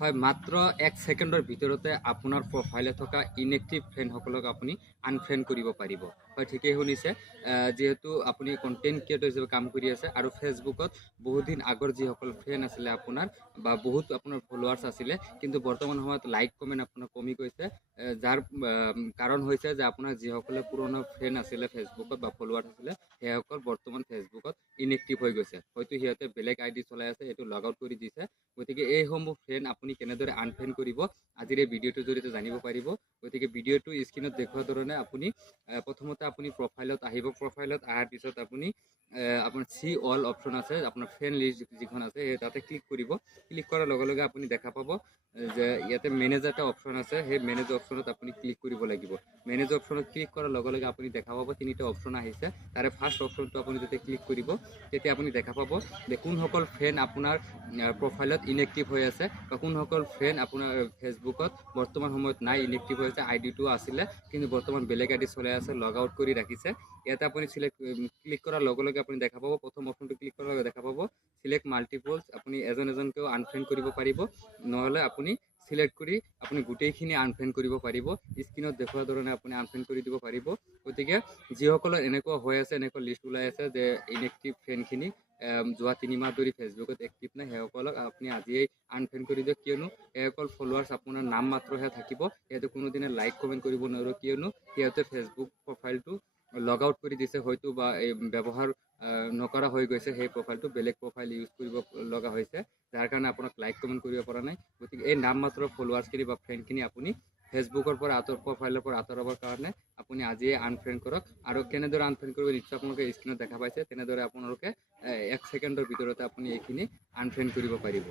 হয়, মাত্ৰ 1 ছেকেণ্ডৰ ভিতৰতে আপোনাৰ প্ৰফাইলে থকা ইনএক্টিভ ফ্ৰেণ্ডসকলক আপুনি আনফ্ৰেণ্ড কৰিব পাৰিব। হয়, ঠিকেই শুনিছে। যিহেতু আপুনি কণ্টেণ্ট ক্ৰিয়েটৰ হিচাপে কাম কৰি আছে আৰু ফেচবুকত বহুত দিন আগৰ যিসকল ফ্ৰেণ্ড আছিলে আপোনাৰ বা বহুত আপোনাৰ ফলোৱাৰ্ছ আছিলে, কিন্তু বৰ্তমান সময়ত লাইক কমেণ্ট আপোনাৰ কমি গৈছে। যাৰ কাৰণ হৈছে যে আপোনাৰ যিসকলে পুৰণা ফ্ৰেণ্ড আছিলে ফেচবুকত বা ফলোৱাৰ্ছ আছিলে, সেইসকল বৰ্তমান ফেচবুকত ইনএক্টিভ হৈ গৈছে। হয়তো সিহঁতে বেলেগ আইডি চলাই আছে, সেইটো লগ আউট কৰি দিছে। গতিকে এইসমূহ ফ্ৰেণ্ড আপুনি কেনেদৰে আনফ্ৰেণ্ড কৰিব আজিৰ এই ভিডিঅ'টোৰ জৰিয়তে জানিব পাৰিব। গতিকে ভিডিঅ'টো স্ক্ৰীনত দেখুওৱা ধৰণে আপুনি প্ৰথমতে আপুনি প্ৰফাইলত আহিব। প্ৰফাইলত অহাৰ পিছত আপুনি আপোনাৰ চি অল অপশ্যন আছে, আপোনাৰ ফ্ৰেণ্ড লিষ্ট যিখন আছে সেই তাতে ক্লিক কৰিব। ক্লিক কৰাৰ লগে লগে আপুনি দেখা পাব যে ইয়াতে মেনেজ এটা অপশ্যন আছে, সেই মেনেজ অপশ্যনত আপুনি ক্লিক কৰিব লাগিব। মেনেজ অপশ্যনত ক্লিক কৰাৰ লগে লগে আপুনি দেখা পাব তিনিটা অপশ্যন আহিছে। তাৰে ফাৰ্ষ্ট অপশ্যনটো আপুনি যেতিয়া ক্লিক কৰিব তেতিয়া আপুনি দেখা পাব যে কোনসকল ফ্ৰেণ্ড আপোনাৰ প্ৰফাইলত ইনএক্টিভ হৈ আছে বা কোনসকল ফ্ৰেণ্ড আপোনাৰ ফেচবুকত বৰ্তমান সময়ত নাই, ইনএক্টিভ হৈ আছে। আইডিটো আছিলে কিন্তু বৰ্তমান বেলেগ আইডি চলাই আছে, লগ আউট কৰি ৰাখিছে। ইয়াতে আপুনি ক্লিক কৰাৰ লগে লগে আপুনি দেখা পাব, প্ৰথম অপশ্যনটো ক্লিক কৰাৰ লগে দেখা পাব চিলেক্ট মাল্টিপলছ। আপুনি এজন এজনকেও আনফ্ৰেণ্ড কৰিব পাৰিব, নহ'লে আপুনি চিলেক্ট কৰি আপুনি গোটেইখিনি আনফ্ৰেণ্ড কৰিব পাৰিব। স্ক্ৰীনত দেখুওৱা ধৰণে আপুনি আনফ্ৰেণ্ড কৰি দিব পাৰিব। গতিকে যিসকলৰ এনেকুৱা হৈ আছে, এনেকুৱা লিষ্ট ওলাই আছে যে ইনএক্টিভ ফ্ৰেণ্ডখিনি যোৱা 3 মাহ ধৰি ফেচবুকত এক্টিভ নাই, সেইসকলক আপুনি আজিয়েই আনফ্ৰেণ্ড কৰি দিয়ক। কিয়নো সেইসকল ফলোৱাৰ্ছ আপোনাৰ নাম মাত্ৰহে থাকিব, সিহঁতে কোনোদিনে লাইক কমেণ্ট কৰিব নোৱাৰিব। কিয়নো সিহঁতে ফেচবুক প্ৰফাইলটো লগ আউট কৰি দিছে, হয়তো বা এই ব্যৱহাৰ নকৰা হৈ গৈছে। সেই প্ৰফাইলটো বেলেগ প্ৰফাইল ইউজ কৰিব লগা হৈছে, যাৰ কাৰণে আপোনাক লাইক কমেণ্ট কৰিব পৰা নাই। গতিকে এই নাম মাত্ৰ ফলোৱাৰ্ছখিনি বা ফ্ৰেণ্ডখিনি আপুনি ফেচবুকৰ পৰা প্ৰফাইলৰ পৰা আঁতৰাবৰ কাৰণে আপুনি আজিয়ে আনফ্ৰেণ্ড কৰক। আৰু কেনেদৰে আনফ্ৰেণ্ড কৰিব নিশ্চয় আপোনালোকে স্ক্ৰীনত দেখা পাইছে, তেনেদৰে আপোনালোকে 1 ছেকেণ্ডৰ ভিতৰতে আপুনি এইখিনি আনফ্ৰেণ্ড কৰিব পাৰিব।